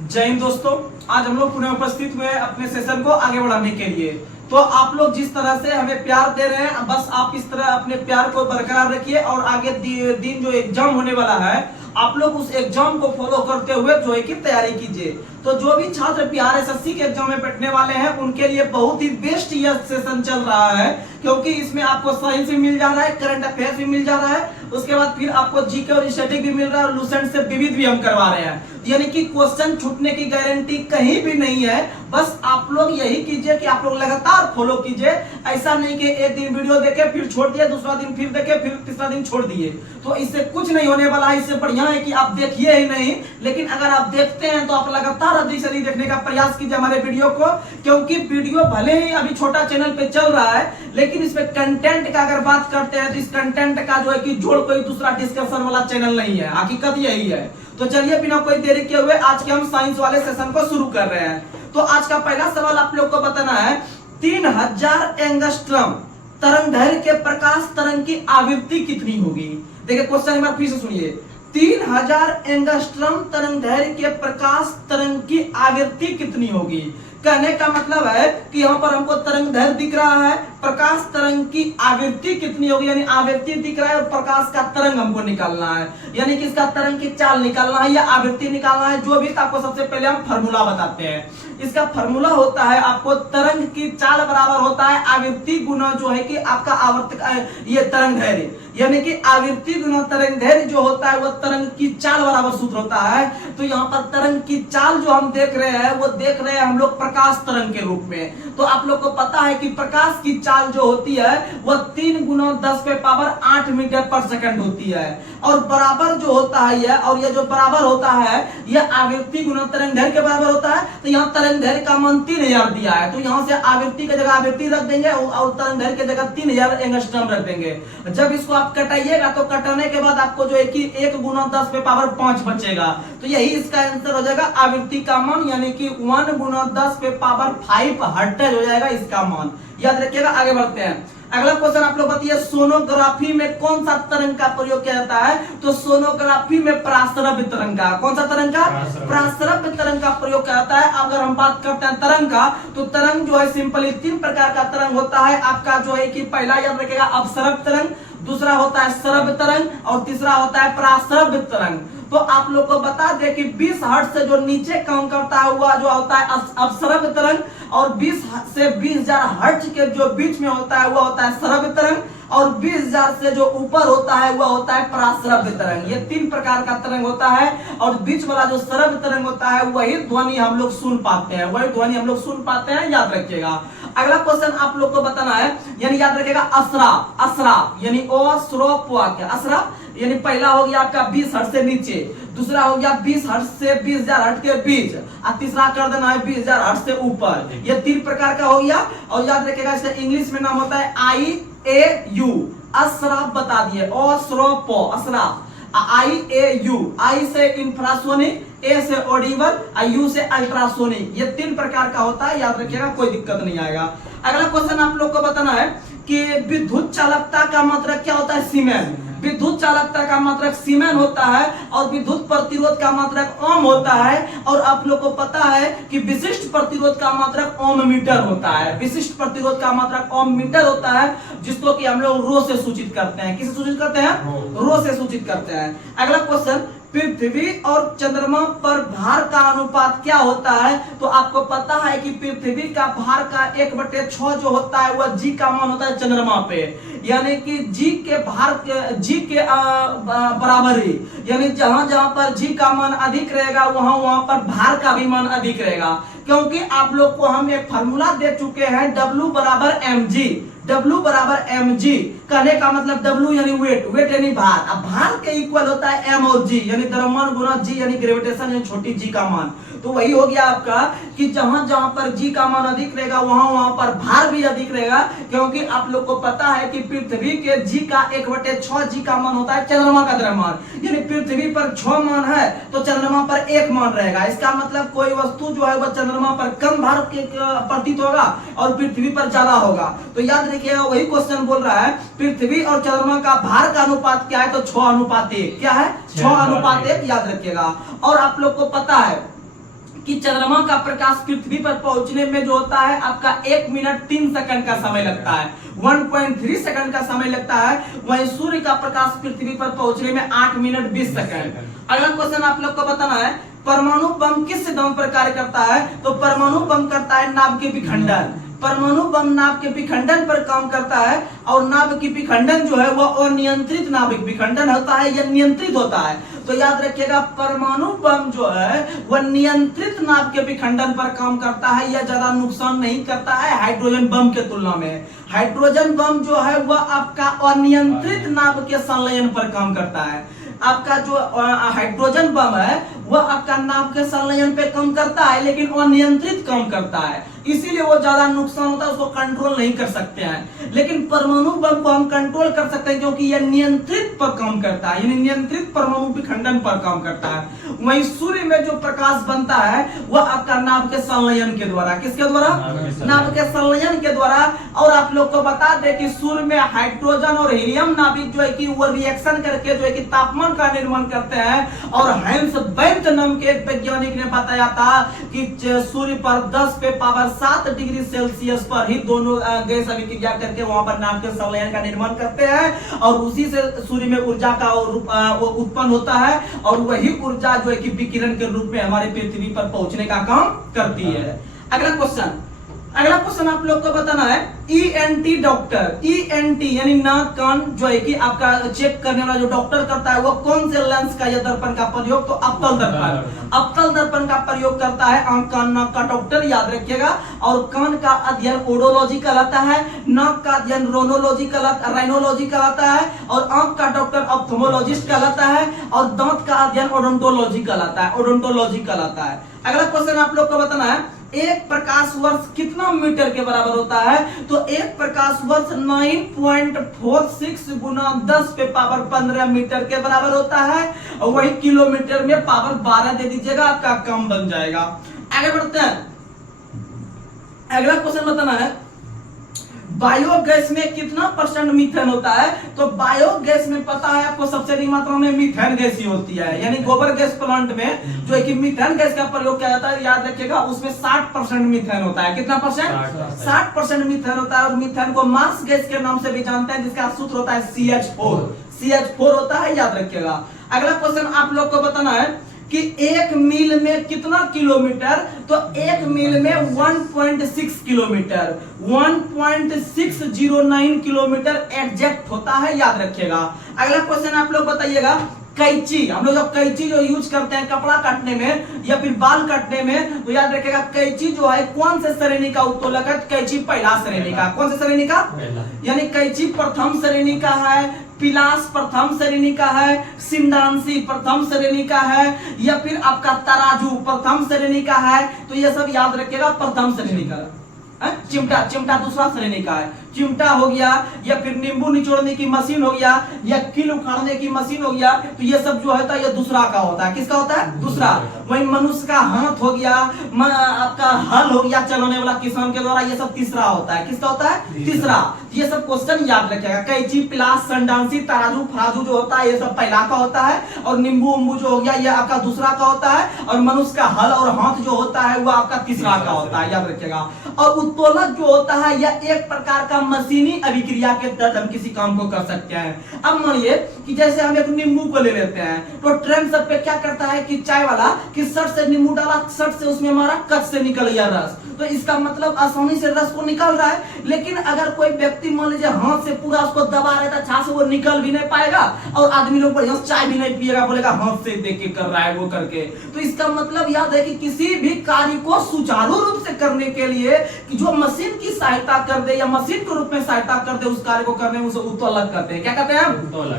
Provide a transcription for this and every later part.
जय हिंद दोस्तों, आज हम लोग पुनः उपस्थित हुए अपने सेशन को आगे बढ़ाने के लिए। तो आप लोग जिस तरह से हमें प्यार दे रहे हैं, बस आप इस तरह अपने प्यार को बरकरार रखिए और आगे दिन जो एग्जाम होने वाला है, आप लोग उस एग्जाम को फॉलो करते हुए जो है कि तैयारी कीजिए। तो जो भी छात्र PRSSC के एग्जाम में बैठने वाले हैं, उनके लिए बहुत ही बेस्ट यह सेशन चल रहा है, क्योंकि इसमें आपको साइंस भी मिल जा रहा है, करंट अफेयर्स भी मिल जा रहा है, उसके बाद फिर आपको जीके और स्टैटिक भी मिल रहा है और लूसेंट से विविध भी हम करवा रहे हैं। यानी कि क्वेश्चन छूटने की गारंटी कहीं भी नहीं है। बस आप लोग यही कीजिए कि आप लोग लगातार फॉलो कीजिए। ऐसा नहीं कि एक दिन वीडियो देखे फिर छोड़ दिए, दूसरा दिन फिर देखे फिर तीसरा दिन छोड़ दिए, तो इससे कुछ नहीं होने वाला है। इससे बढ़िया है कि आप देखिए ही नहीं, लेकिन अगर आप देखते हैं तो आप लगातार अधिक से अधिक देखने का प्रयास कीजिए हमारे वीडियो को, क्योंकि वीडियो भले ही अभी छोटा चैनल पे चल रहा है, लेकिन इसमें कंटेंट का अगर बात करते हैं तो इस कंटेंट का जो है कि जोड़ कोई दूसरा डिस्कशन वाला चैनल नहीं है, हकीकत यही है। तो चलिए बिना कोई देरी किए हुए आज के हम साइंस वाले सेशन को शुरू कर रहे हैं। तो आज का पहला सवाल आप लोग को बताना है, 3000 एंगस्ट्रम तरंगदैर्घ्य के प्रकाश तरंग की आवृत्ति कितनी होगी। देखिए क्वेश्चन एक बार फिर से सुनिए, 3000 एंगस्ट्रम तरंगदैर्घ्य के प्रकाश तरंग की आवृत्ति कितनी होगी। कहने का मतलब है कि यहाँ पर हमको तरंगदैर्घ्य दिख रहा है, प्रकाश तरंग की आवृत्ति कितनी होगी, यानी आवृत्ति दिख रहा है और प्रकाश का तरंग हमको निकालना है, यानी कि इसका तरंग की चाल निकालना है या आवृत्ति निकालना है। जो भी आपको सबसे पहले हम फार्मूला बताते हैं। इसका फार्मूला होता है, आपको तरंग की चाल बराबर होता है आवृत्ति गुना जो है कि आपका आवर्तक ये तरंगदैर्घ्य, यानी कि आवृत्ति गुना तरंगदैर्घ्य जो होता है वो तरंग की चाल बराबर सूत्र होता है। तो यहाँ पर तरंग की चाल जो हम देख रहे हैं वो देख रहे हैं हम लोग प्रकाश तरंग के रूप में। तो आप लोग को पता है कि प्रकाश की चाल जो होती है वह 3 गुना 10⁸ मीटर पर सेकंड होती है, और बराबर जो होता है यह, और यह जो बराबर होता है यह आवृत्ति गुना तरंगदैर्घ्य के बराबर होता है। तो यहाँ तरंगदैर्घ्य का मान 3000 दिया है, तो यहाँ से आवृत्ति की जगह आवृत्ति रख देंगे और तरंगदैर्घ्य की जगह 3000 एंगस्ट्रम रख देंगे। जब इसको आप कटाइएगा तो कटाने के बाद आपको जो है कि 1 गुना 10⁵ बचेगा, तो यही इसका आंसर हो जाएगा आवृत्ति का मान, यानी कि 1 गुना 10⁵ हर्ट्ज हो जाएगा इसका मान। याद रखिएगा। आगे बढ़ते हैं, अगला क्वेश्चन आप लोग बताइए, सोनोग्राफी में कौन सा तरंग का प्रयोग किया जाता है। तो सोनोग्राफी में पराश्रव्य तरंग का, कौन सा तरंग का, पराश्रव्य तरंग का प्रयोग किया जाता है। अगर हम बात करते हैं तरंग का, तो तरंग जो है सिंपली 3 प्रकार का तरंग होता है आपका, जो है कि पहला याद रखिएगा अपसरब तरंग, दूसरा होता है सरब तरंग और तीसरा होता है पराश्रव्य तरंग। तो आप लोग को बता दें कि 20 हर्ट्ज से जो नीचे काम करता हुआ जो होता है अपसरब तरंग, और 20 से 20000 हर्ट्ज के जो बीच में होता है वो होता है सरब तरंग, और 20000 से जो ऊपर होता है वह होता है पराश्रव्य तरंग। ये 3 प्रकार का तरंग होता है, और बीच वाला जो सरब तरंग होता है वही ध्वनि हम लोग सुन पाते हैं, वही ध्वनि हम लोग सुन पाते हैं। याद रखिएगा। अगला क्वेश्चन आप लोग को बताना है, यानी याद रखिएगा अश्राव, अश्राव यानी अश्राव यानी पहला हो गया आपका 20 हर्ट्ज से नीचे, दूसरा हो गया 20 हर्ट्ज से 20000 हर्ट्ज के बीच, और तीसरा कर देना है 20000 हर्ट्ज से ऊपर। ये 3 प्रकार का हो गया। और याद रखिएगा इसका इंग्लिश में नाम होता है IAU, अश्राव बता दिए, अश्राव, IAU, I से इंफ्रासोनिक, A से ऑडिबल, U से अल्ट्रासोनिक, ये 3 प्रकार का होता है। याद रखिएगा, कोई दिक्कत नहीं आएगा। अगला क्वेश्चन आप लोग को बताना है कि विद्युत चालकता का मात्रक क्या होता है, सीमेन। विद्युत चालकता का मात्रक सीमेन होता है, और विद्युत प्रतिरोध का मात्रक ओम होता है। और आप लोग को पता है कि विशिष्ट प्रतिरोध का मात्रक ओम मीटर होता है, विशिष्ट प्रतिरोध का मात्रक ओम मीटर होता है, जिसको कि हम लोग रो से सूचित करते हैं। किसे सूचित करते हैं, रो से सूचित करते हैं। अगला क्वेश्चन, पृथ्वी और चंद्रमा पर भार का अनुपात क्या होता है। तो आपको पता है कि पृथ्वी का भार का 1/6 जो होता है वह G का मान होता है चंद्रमा पे, यानी कि G के बराबर ही, यानी जहां जहां पर G का मान अधिक रहेगा वहां पर भार का भी मान अधिक रहेगा। क्योंकि आप लोग को हम एक फार्मूला दे चुके हैं, W बराबर mg, W बराबर mg, कहने का मतलब W यानी वेट यानी भार, अब भार के इक्वल होता है m और g, यानी द्रव्यमान गुना g यानी ग्रेविटेशन यानी छोटी g का मान। तो वही हो गया आपका कि जहां जहां पर g का मान अधिक रहेगा वहां पर भार भी अधिक रहेगा। क्योंकि आप लोग को पता है कि पृथ्वी के g का 1/6 g का मान होता है चंद्रमा का द्रव्यमान, यानी पृथ्वी पर 6 मान है तो चंद्रमा पर 1 मान रहेगा। इसका मतलब कोई वस्तु जो है वह चंद्रमा पर कम भार के प्रतीत होगा और पृथ्वी पर ज्यादा होगा। तो याद रखिएगा, वही क्वेश्चन बोल रहा है पृथ्वी और चंद्रमा का भार का अनुपात क्या है, तो 6:1। क्या है, 6:1। याद रखिएगा। और आप लोग को पता है कि चंद्रमा का प्रकाश पृथ्वी पर पहुंचने में जो होता है आपका 1 मिनट 3 सेकंड का समय लगता है, 1.3 सेकंड का समय लगता है। वहीं सूर्य का प्रकाश पृथ्वी पर पहुंचने में 8 मिनट 20 सेकंड। अगला क्वेश्चन आप लोग को बताना है, परमाणु बम किस सिद्धांत पर कार्य करता है? तो परमाणु बम करता है नाभ के विखंडन। परमाणु बम नाभ के विखंडन पर काम करता है, और नाभ की विखंडन जो है वह अनियंत्रित नाभिक विखंडन होता है या नियंत्रित होता है। तो याद रखिएगा, परमाणु बम जो है वह नियंत्रित नाभ के विखंडन पर काम करता है या ज्यादा नुकसान नहीं करता है हाइड्रोजन बम के तुलना में। हाइड्रोजन बम जो है वह आपका अनियंत्रित नाभ के संलयन पर काम करता है। आपका जो हाइड्रोजन बम है वह आपका नाभ के संलयन पे कम करता है, लेकिन अनियंत्रित कम करता है, इसीलिए वो ज्यादा नुकसान होता है, उसको कंट्रोल नहीं कर सकते हैं। लेकिन परमाणु बम को हम कंट्रोल कर सकते हैं, क्योंकि यह नियंत्रित पर काम करता है, यानी नियंत्रित परमाणु विखंडन पर काम करता है। वहीं सूर्य में जो प्रकाश बनता है वह आपका नाभ के संलयन के द्वारा, किसके द्वारा? नाभ के संलयन के द्वारा। और आप लोग को बता दें कि सूर्य में हाइड्रोजन और हीलियम नाभिक जो है कि वो रिएक्शन करके जो है कि तापमान का निर्माण करते हैं। और हेल्स बेंट नाम के एक वैज्ञानिक ने बताया था कि सूर्य पर 10 पे पावर 7 डिग्री सेल्सियस पर ही दोनों गैस अभिक्रिया करके वहां पर नाभ के संलयन का निर्माण करते हैं, और उसी से सूर्य में ऊर्जा का उत्पन्न होता है, और वही ऊर्जा जो है कि विकिरण के रूप में हमारे पृथ्वी पर पहुंचने का काम करती है। अगला क्वेश्चन आप लोग को बताना है, ईएनटी डॉक्टर, ईएनटी यानी नाक कान जो है कि आपका चेक करने वाला जो डॉक्टर करता है वो कौन से लेंस का या दर्पण का प्रयोग? तो अवतल दर्पण का प्रयोग करता है आंख कान नाक का डॉक्टर, याद रखिएगा। और कान का अध्ययन ओडोलॉजी कहलाता है, नाक का अध्ययन राइनोलॉजी कहलाता है, और आंख का डॉक्टर ऑप्थेल्मोलॉजिस्ट कहलाता है, और दांत का अध्ययन ओडोंटोलॉजी कहलाता है। अगला क्वेश्चन आप लोग को बताना है, एक प्रकाश वर्ष कितना मीटर के बराबर होता है? तो एक प्रकाश वर्ष 9.46 गुना 10 पे पावर 15 मीटर के बराबर होता है, और वही किलोमीटर में पावर 12 दे दीजिएगा, आपका कम बन जाएगा। आगे बढ़ते हैं, अगला क्वेश्चन बताना है, बायोगैस में कितना % मीथेन होता है? तो बायोगैस में पता है आपको सबसे अधिक मात्रा में मीथेन गैस ही होती है, यानी गोबर गैस प्लांट में जो है कि मीथेन गैस का प्रयोग किया जाता है, याद रखिएगा, उसमें 60% मीथेन होता है। कितना %? 60% मीथेन होता है। और मीथेन को मार्स गैस के नाम से भी जानते हैं, जिसका सूत्र होता है CH4 होता है, याद रखिएगा। अगला क्वेश्चन आप लोग को बताना है कि 1 मील में कितना किलोमीटर? तो 1 मील में 1.6 किलोमीटर, 1.609 किलोमीटर एग्जैक्ट होता है, याद रखिएगा। अगला क्वेश्चन आप लोग बताइएगा, कैंची, हम लोग जब कैंची जो यूज करते हैं कपड़ा काटने में या फिर बाल काटने में, तो याद रखिएगा कैंची जो है कौन से श्रेणी का उत्तोलक है? कैंची पहला श्रेणी का। कौन से श्रेणी का? यानी कैंची प्रथम श्रेणी का है, पिलास प्रथम श्रेणी का है, सिंडांसी प्रथम श्रेणी का है, या फिर आपका तराजू प्रथम श्रेणी का है। तो ये सब याद रखिएगा, प्रथम श्रेणी का। चिमटा दूसरा श्रेणी का है, चिमटा हो गया, या फिर नींबू निचोड़ने की मशीन हो गया, या कील उखाड़ने की मशीन हो गया, तो ये सब जो होता है ये दूसरा का होता है। किसका होता है? दूसरा। वही मनुष्य का हाथ हो गया, आपका हल हो गया चलाने वाला किसान के द्वारा, ये सब तीसरा होता है। किसका होता है? तीसरा। ये सब क्वेश्चन याद रखिएगा, कैंची, पिलास, संडांसी, तराजू, फराजू जो होता है ये सब पहला का होता है, और नींबू उम्बू जो हो गया ये आपका दूसरा का होता है, और मनुष्य का हल और हाथ जो होता है वो आपका तीसरा का होता है, याद रखिएगा। और उत्तोलक जो होता है यह एक प्रकार का मशीनी अभिक्रिया के तहत हम किसी काम को कर सकते हैं। अब मानिए कि जैसे हम एक नींबू को ले लेते हैं, तो ट्रेन सब पे क्या करता है कि चाय वाला कि शर्ट से नींबू डाला, शर्ट से उसमें हमारा कच से निकल गया रस, तो इसका मतलब आसानी से रस को निकल रहा है। लेकिन अगर कोई व्यक्ति मान लीजिए हाथ से पूरा उसको दबा रहता छाछ से, वो निकल भी नहीं पाएगा, और आदमी लोग बढ़िया चाय भी नहीं पिएगा, बोलेगा हाथ से देख के कर रहा है वो करके। तो इसका मतलब याद है कि किसी भी कार्य को सुचारू रूप से करने के लिए कि जो मशीन की सहायता कर दे या मशीन के रूप में सहायता कर दे उस कार्य को करने में उसे उत्तोलक कहते हैं। क्या कहते हैं?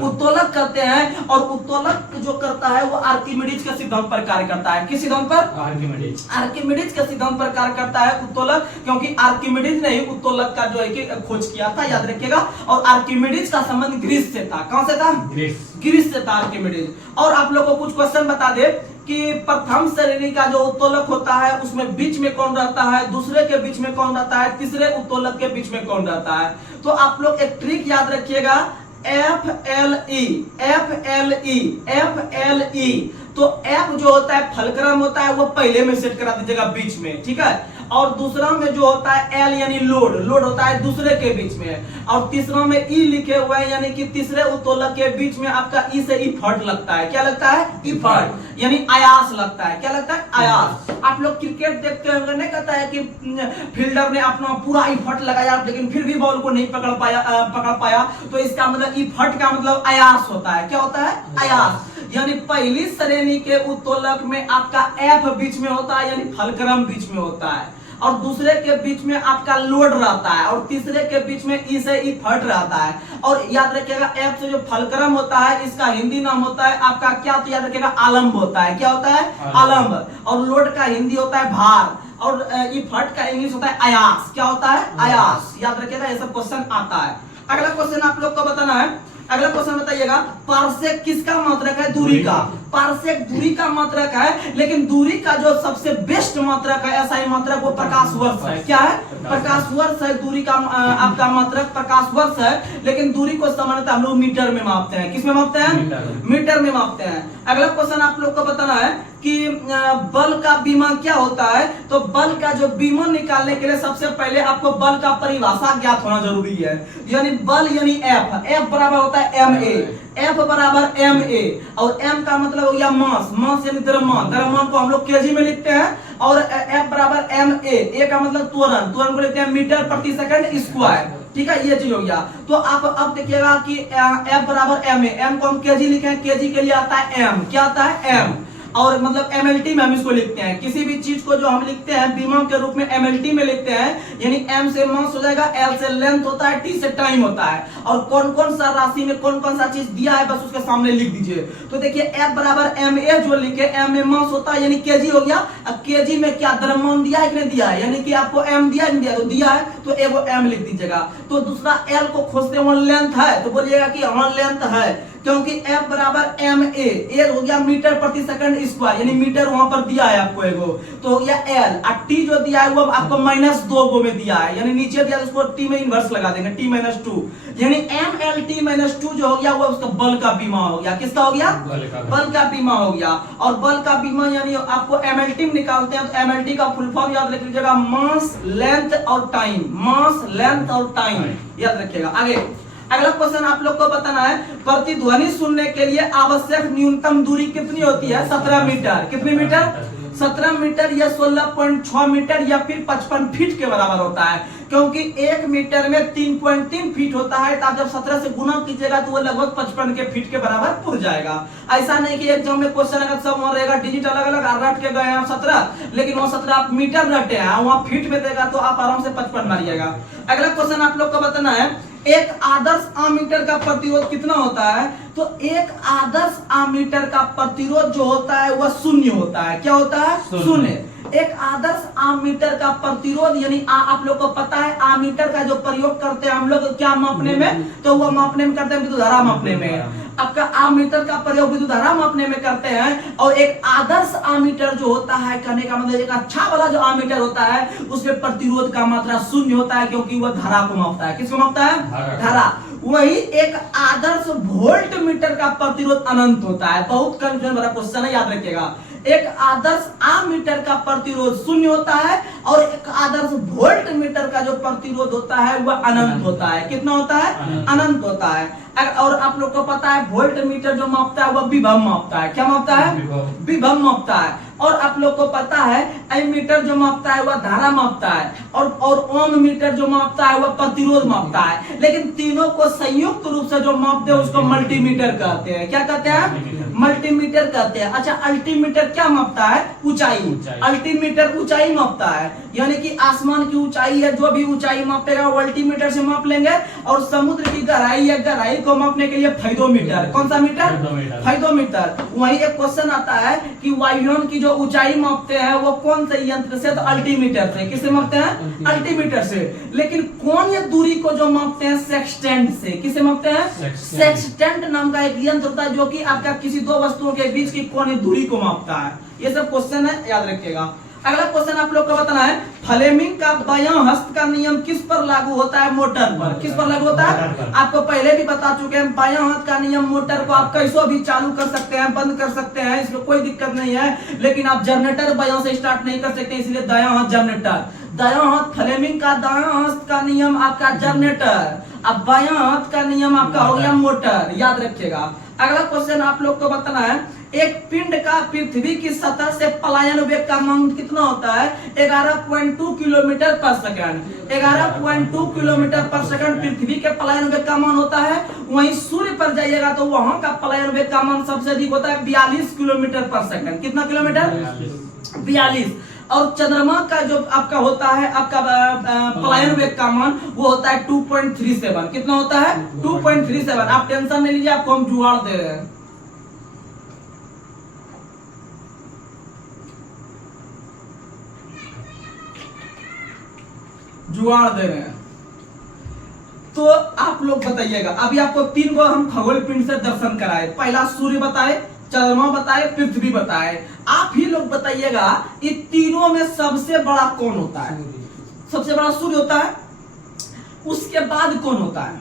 उत्तोलक कहते हैं। और उत्तोलक जो करता है वो आर्किमिडीज के सिद्धांत पर कार्य करता है। किस सिद्धांत पर? आर्किमिडीज के सिद्धांत पर कार्य करता है उत्तोलक, क्योंकि आर्किमिडीज ने ही उत्तोलक का जो है कि खोज किया था, याद रखिएगा। और आर्किमिडीज का संबंध ग्रीस से था। कहां से था? ग्रीस से था आर्किमिडीज। और आप लोगों को कुछ क्वेश्चन बता दे कि प्रथम श्रेणी का जो उत्तोलक होता है उसमें बीच में कौन रहता है, दूसरे के बीच में कौन रहता है, तीसरे उत्तोलक के बीच में कौन रहता है। तो आप लोग एक ट्रिक याद रखिएगा, FLE तो एफ जो होता है फलक्रम होता है वो पहले में सेट करा दीजिएगा बीच में, ठीक है। और दूसरा में जो होता है एल यानी लोड, लोड होता है दूसरे के बीच में। और तीसरा में ई लिखे हुए हैं यानी कि तीसरे उत्तोलक के बीच में आपका ई से इफर्ट लगता है। क्या लगता है? इफर्ट यानी आयास लगता है। क्या लगता है? आयास। आप लोग क्रिकेट देखते होंगे, नहीं कहता है कि फील्डर ने अपना पूरा इफर्ट लगाया लेकिन फिर भी बॉल को नहीं पकड़ पाया, तो इसका मतलब इफर्ट का मतलब आयास होता है। क्या होता है? आयास। यानी पहली श्रेणी के उत्तोलक में आपका एफ बीच में होता है यानी फलक्रम बीच में होता है, और दूसरे के बीच में आपका लोड रहता है, और तीसरे के बीच में ई से इफर्ट रहता है। और याद रखिएगा एफ से जो फलक्रम होता है इसका हिंदी नाम होता है आपका क्या, तो याद रखिएगा आलम्ब होता है। क्या होता है? आलम्ब। और लोड का हिंदी होता है भार, और इफर्ट का इंग्लिश होता है आयास। क्या होता है? आयास। याद रखिएगा, ये सब क्वेश्चन आता है। अगला क्वेश्चन आप लोग को बताना है। अगला क्वेश्चन बताइएगा, पार्सेक किसका मात्रक है? दूरी का। पार्सेक दूरी का मात्रक है, लेकिन दूरी का जो सबसे बेस्ट मात्रक है ऐसा ही मात्रक वो प्रकाश वर्ष है। क्या है? प्रकाश वर्ष है दूरी का आपका मात्रक प्रकाश वर्ष है, लेकिन दूरी को सामान्यतः हम लोग मीटर में मापते हैं। किस में मापते हैं? मीटर में मापते हैं। अगला क्वेश्चन आप लोग को बताना है कि बल का बीमा क्या होता है। तो बल का जो बीमा निकालने के लिए सबसे पहले आपको बल का परिभाषा ज्ञात होना जरूरी है। यानी बल यानी एफ, एफ बराबर होता है एम ए, एफ बराबर एम ए, और एम का मतलब हो गया मास, मास यानी द्रव्यमान, द्रव्यमान को हम लोग केजी में लिखते हैं। और एफ बराबर एम ए का मतलब त्वरण, त्वरण को लिखते हैं मीटर प्रति सेकंड स्क्वायर। ठीक है, ये चीज हो गया। तो आप अब देखिएगा कि एफ बराबर एम ए, एम को हम केजी लिखे, केजी के लिए आता है एम। क्या आता है? एम। और मतलब एमएलटी में हम इसको लिखते हैं। किसी भी चीज को जो हम लिखते हैं बीमा के रूप में एमएलटी में लिखते हैं, यानी एम से मास हो जाएगा, एल से लेंथ होता है, टी से टाइम होता है, और कौन कौन सा राशि में कौन कौन सा चीज दिया है बस उसके सामने लिख दीजिए। तो देखिए एफ बराबर एम ए जो लिखे, एम में मास होता है यानी केजी हो गया। अब केजी में क्या द्रव्यमान दिया है कि नहीं दिया है, यानी कि आपको एम दिया नहीं दिया, तो दिया है तो वो एम लिख दीजिएगा। तो दूसरा एल को खोजते हुए लेंथ है तो बोलिएगा कि हाँ लेंथ है, क्योंकि एफ बराबर एम ए हो गया मीटर प्रति सेकंड स्क्वायर, यानी मीटर वहां पर दिया है आपको एगो, तो हो गया एल। और टी जो दिया है वो आपको -2 में दिया है, यानी नीचे दिया उसको टी में इनवर्स लगा देंगे, t-2, यानी एम एल t-2 जो हो गया वो उसका बल का बीमा हो गया। किसका हो गया? बल का बीमा हो गया। और बल का बीमा यानी आपको एमएलटी में निकालते हैं, तो एमएलटी का फुल फॉर्म याद रख लीजिएगा, मास लेंथ और टाइम, मास लेंथ और टाइम याद रखिएगा। आगे अगला क्वेश्चन आप लोग को बताना है, प्रतिध्वनि सुनने के लिए आवश्यक न्यूनतम दूरी कितनी होती है? 17 मीटर। कितनी मीटर? 17 मीटर या 16.6 मीटर या फिर 55 फीट के बराबर होता है, क्योंकि 1 मीटर में 3.3 फीट होता है। तो आप जब 17 से गुना कीजिएगा तो वो लगभग 55 के फीट के बराबर पुर जाएगा। ऐसा नहीं कि एग्जाम में क्वेश्चन अगर सब वहां रहेगा डिजिट अलग अलग रट के गए आप 17, लेकिन वहां 17 आप मीटर रटे हैं, वहां फीट में देगा तो आप आराम से 55 मारिएगा। अगला क्वेश्चन आप लोग को बताना है, एक आदर्श आमीटर का प्रतिरोध कितना होता है? तो एक आदर्श आमीटर का प्रतिरोध जो होता है वह 0 होता है। क्या होता है? 0। एक आदर्श आमीटर का प्रतिरोध यानी आप लोग को पता है आमीटर का जो प्रयोग करते हैं हम लोग क्या मापने में, तो वो मापने में करते हैं विद्युत धारा मापने में। आपका आमीटर का प्रयोग विद्युत धारा मापने में करते हैं। और एक आदर्श आमीटर जो होता है, कहने का मतलब एक अच्छा वाला जो आमीटर होता है उसमें प्रतिरोध का मात्रा 0 होता है, क्योंकि वह धारा को मापता है। किसको मापता है? धारा। वही एक आदर्श वोल्ट मीटर का प्रतिरोध अनंत होता है। बहुत कंफ्यूजन भरा क्वेश्चन है, याद रखिएगा। एक आदर्श आमीटर का प्रतिरोध 0 होता है और एक आदर्श वोल्ट मीटर का जो प्रतिरोध होता है वह अनंत होता है। कितना होता है? अनंत होता है। और आप लोग को पता है वोल्ट मीटर जो मापता है वह विभव मापता है। क्या मापता है? विभव मापता है। और आप लोग को पता है एमीटर जो मापता है वह धारा मापता है, और ओम मीटर जो मापता है वह प्रतिरोध मापता है। लेकिन तीनों को संयुक्त रूप से जो मापते हैं उसको मल्टीमीटर कहते हैं। क्या कहते हैं? मल्टीमीटर कहते हैं। अच्छा, अल्टीमीटर क्या मापता है? ऊंचाई। अल्टीमीटर ऊंचाई मापता है, यानी कि आसमान की ऊंचाई है, जो भी ऊंचाई मापेगा वो अल्टीमीटर से माप लेंगे। और समुद्र की गहराई है, गहराई को मापने के लिए फाइडोमीटर। कौन सा मीटर? फाइडोमीटर। वही एक क्वेश्चन आता है कि वायुयान की जो ऊंचाई मापते हैं वो कौन से यंत्र से? तो अल्टीमीटर से। किससे मापते हैं? अल्टीमीटर से। लेकिन कौन ये दूरी को जो मापते हैं? सेक्सटेंट से। किससे मापते हैं? सेक्सटेंट नाम का एक यंत्र होता है जो कि आपका किसी दो वस्तुओं के बीच की कोणीय दूरी को मापता है। ये सब क्वेश्चन है, याद रखिएगा। अगला क्वेश्चन आप लोग को बताना है, फ्लेमिंग का बायां हस्त का नियम किस पर लागू होता है? मोटर पर। किस पर लागू होता है? आपको पहले भी बता चुके हैं, बायां हाथ का नियम मोटर को आप कैसे भी चालू कर सकते हैं, बंद कर सकते हैं, इसमें कोई दिक्कत नहीं है। लेकिन आप जनरेटर बायां से स्टार्ट नहीं कर सकते, इसलिए दायां हाथ जनरेटर। दायां हाथ फ्लेमिंग का दायां हस्त का नियम आपका जनरेटर, अब बायां हाथ का नियम आपका हो गया मोटर, याद रखिएगा। अगला क्वेश्चन आप लोग को बताना है, एक पिंड का पृथ्वी की सतह से पलायन वेग का मान कितना होता है? 11.2 किलोमीटर पर सेकंड। 11.2 किलोमीटर पर सेकंड पृथ्वी के पलायन वेग का मान होता है। वहीं सूर्य पर जाइएगा तो वहां का पलायन वेग का मान सबसे अधिक होता है 42 किलोमीटर पर सेकंड। कितना किलोमीटर? 42। और चंद्रमा का जो आपका होता है, आपका पलायन वेग का मान वो होता है 2.37। कितना होता है? 2.37। आप टेंशन नहीं लीजिए, आपको हम जुगाड़ दे रहे हैं। जुगाड़ दे रहे हैं। तो आप लोग बताइएगा, अभी आपको 3 को हम खगोल पिंड से दर्शन कराए। पहला सूर्य बताए, चंद्रमा बताए, पृथ्वी बताए। आप ही लोग बताइएगा, इन तीनों में सबसे बड़ा कौन होता है? सबसे बड़ा सूर्य होता है। उसके बाद कौन होता है?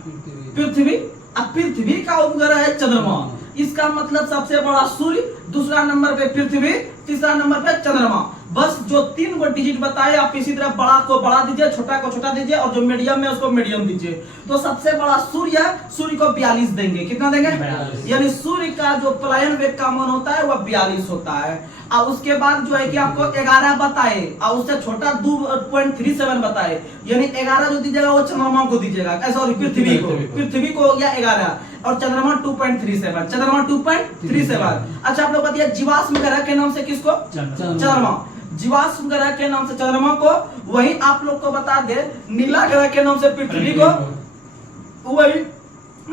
पृथ्वी। अब पृथ्वी का उपग्रह है चंद्रमा, इसका मतलब सबसे बड़ा सूर्य, दूसरा नंबर पे पृथ्वी, तीसरा नंबर पे चंद्रमा। बस जो 3 को डिजिट बताए आप इसी तरह बड़ा को बड़ा दीजिए, छोटा को छोटा दीजिए, और जो मीडियम है उसको मीडियम दीजिए। तो सबसे बड़ा सूर्य है, सूर्य को 42 देंगे। कितना देंगे? 42। यानी सूर्य का जो पलायन वेग का मान होता है वह 42 होता है। और उसके बाद जो है कि आपको 11 बताए और उससे छोटा 2.37 बताए, यानी 11 जो दीजिएगा वो चंद्रमा को दीजिएगा, सॉरी पृथ्वी को। पृथ्वी को हो गया 11 और चंद्रमा 2.37। चंद्रमा 2.37। अच्छा आप लोग बताइए, जीवाश्म ग्रह के नाम से किसको? चंद्रमा। जीवाश्म ग्रह के नाम से चंद्रमा को। वही आप लोग को बता दे, नीला ग्रह के नाम से पृथ्वी को, वही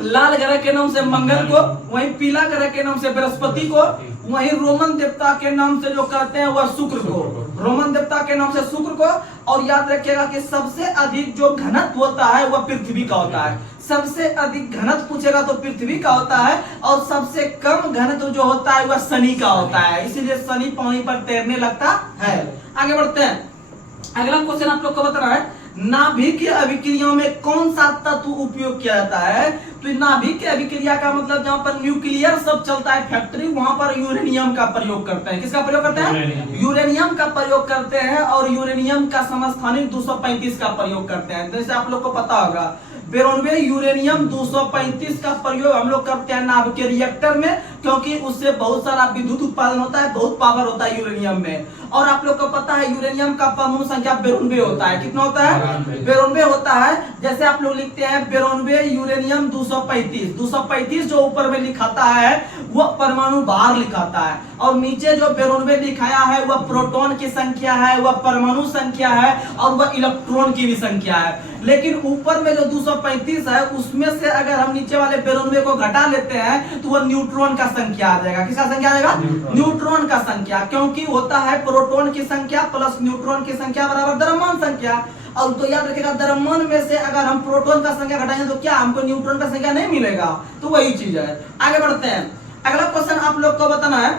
लाल ग्रह के नाम से मंगल को, वही पीला ग्रह के नाम से बृहस्पति को, वही रोमन देवता के नाम से जो कहते हैं वह शुक्र को, रोमन देवता के नाम से शुक्र को। और याद रखिएगा कि सबसे अधिक जो घनत्व होता है वह पृथ्वी का होता है। सबसे अधिक घनत्व पूछेगा तो पृथ्वी का होता है, और सबसे कम घनत्व जो होता है वह शनि का होता है, इसीलिए शनि पानी पर तैरने लगता है। आगे बढ़ते हैं। अगला क्वेश्चन आप लोग को बताना है, नाभिक की अभिक्रिया में कौन सा तत्व उपयोग किया जाता है? तो नाभिक की अभिक्रिया का मतलब जहाँ पर न्यूक्लियर सब चलता है फैक्ट्री, वहां पर यूरेनियम का प्रयोग करते हैं। किसका प्रयोग करते हैं? यूरेनियम का प्रयोग करते हैं। और यूरेनियम का समस्थानिक 235 का प्रयोग करते हैं। जैसे आप लोग को पता होगा, 92 यूरेनियम 235 का प्रयोग हम लोग करते हैं नाभिक के रिएक्टर में, क्योंकि उससे बहुत सारा विद्युत उत्पादन होता है, बहुत पावर होता है यूरेनियम में। और आप लोग को पता है यूरेनियम का परमाणु संख्या 92 होता है। कितना होता है? 92 होता है। जैसे आप लोग लिखते हैं 92 यूरेनियम 235, 235 जो ऊपर में लिखाता है वह परमाणु भार लिखाता है, और नीचे जो 92 लिखाया है वह प्रोटॉन की संख्या है, वह परमाणु संख्या है, और वह इलेक्ट्रॉन की भी संख्या है। लेकिन ऊपर में जो 235 है उसमें से अगर हम नीचे वाले 92 को घटा लेते हैं तो वह न्यूट्रॉन का संख्या आ जाएगा। किसका संख्या आ जाएगा? न्यूट्रॉन का संख्या, क्योंकि होता है प्रोटॉन की संख्या प्लस न्यूट्रॉन की संख्या बराबर द्रव्यमान संख्या। और तो याद रखिएगा, द्रव्यमान में से अगर हम प्रोटॉन का संख्या घटाएंगे तो क्या हमको न्यूट्रॉन का संख्या नहीं मिलेगा? तो वही चीज है। आगे बढ़ते हैं। अगला क्वेश्चन आप लोग को बताना है,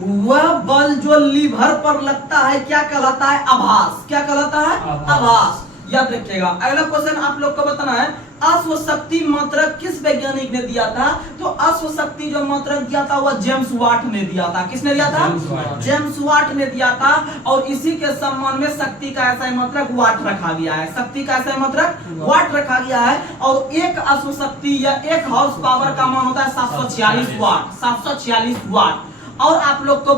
वह बल जो लीवर पर लगता है क्या कहलाता है? आभास। क्या कहलाता है? आभास। याद रखिएगा। अगला क्वेश्चन आप लोग को बताना है, अश्वशक्ति मात्रक किस वैज्ञानिक ने दिया था? तो अश्वशक्ति जो मात्रक दिया था वह जेम्स वाट ने दिया था। किसने दिया था? जेम्स वाट ने दिया था। और इसी के सम्मान में शक्ति का ऐसा मात्रक वाट रखा गया है। शक्ति का ऐसा मात्रक वाट रखा गया है। और एक अश्वशक्ति या 1 हॉर्स पावर का मान होता है 746 वाट। 746 वाट। और आप लोग को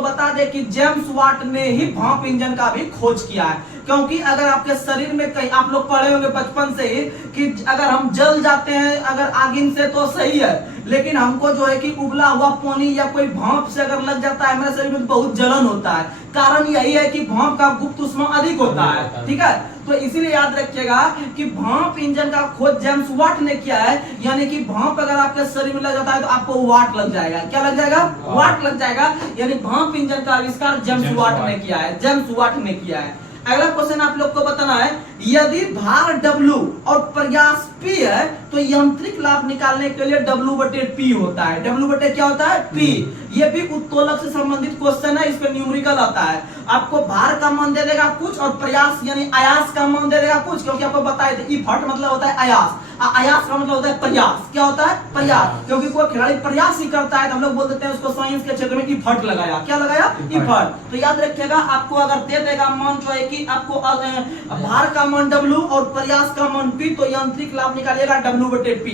बता दे कि जेम्स वाट ने ही भाप इंजन का भी खोज किया है। क्योंकि अगर आपके शरीर में कहीं आप लोग पढ़े होंगे बचपन से ही कि अगर हम जल जाते हैं अगर आगिन से तो सही है, लेकिन हमको जो है कि उबला हुआ पानी या कोई भाप से अगर लग जाता है हमारे शरीर में बहुत जलन होता है। कारण यही है कि भाप का गुप्त ऊष्मा अधिक होता है। ठीक है, तो इसीलिए याद रखिएगा कि भाप इंजन का खोज जेम्स वाट ने किया है। यानी कि भाप अगर आपके शरीर में लग जाता है तो आपको वाट लग जाएगा। क्या लग जाएगा? वाट लग जाएगा। यानी भाप इंजन का आविष्कार जेम्स वाट ने किया है। जेम्स वाट ने किया है। अगला क्वेश्चन आप लोग को बताना है, यदि भार W और प्रयास P है तो यांत्रिक लाभ निकालने के लिए W/P होता है। W बटे क्या होता है? P। ये भी उत्तोलक से संबंधित क्वेश्चन है, इस पे न्यूमेरिकल आता है। आपको भार का मान दे देगा कुछ और प्रयास यानी आयास का मान दे देगा कुछ, क्योंकि आपको बताए थे इफर्ट मतलब होता है आयास, आयास का मतलब होता है प्रयास। क्या होता है? प्रयास। क्योंकि कोई खिलाड़ी प्रयास ही करता है तो हम लोग बोल देते हैं उसको साइंस के क्षेत्र में इफर्ट लगाया। क्या लगाया? इफर्ट। तो याद रखिएगा, आपको अगर दे देगा मान जो है कि आपको भार का मान W और प्रयास का मान P, तो यांत्रिक लाभ निकालिएगा W/P।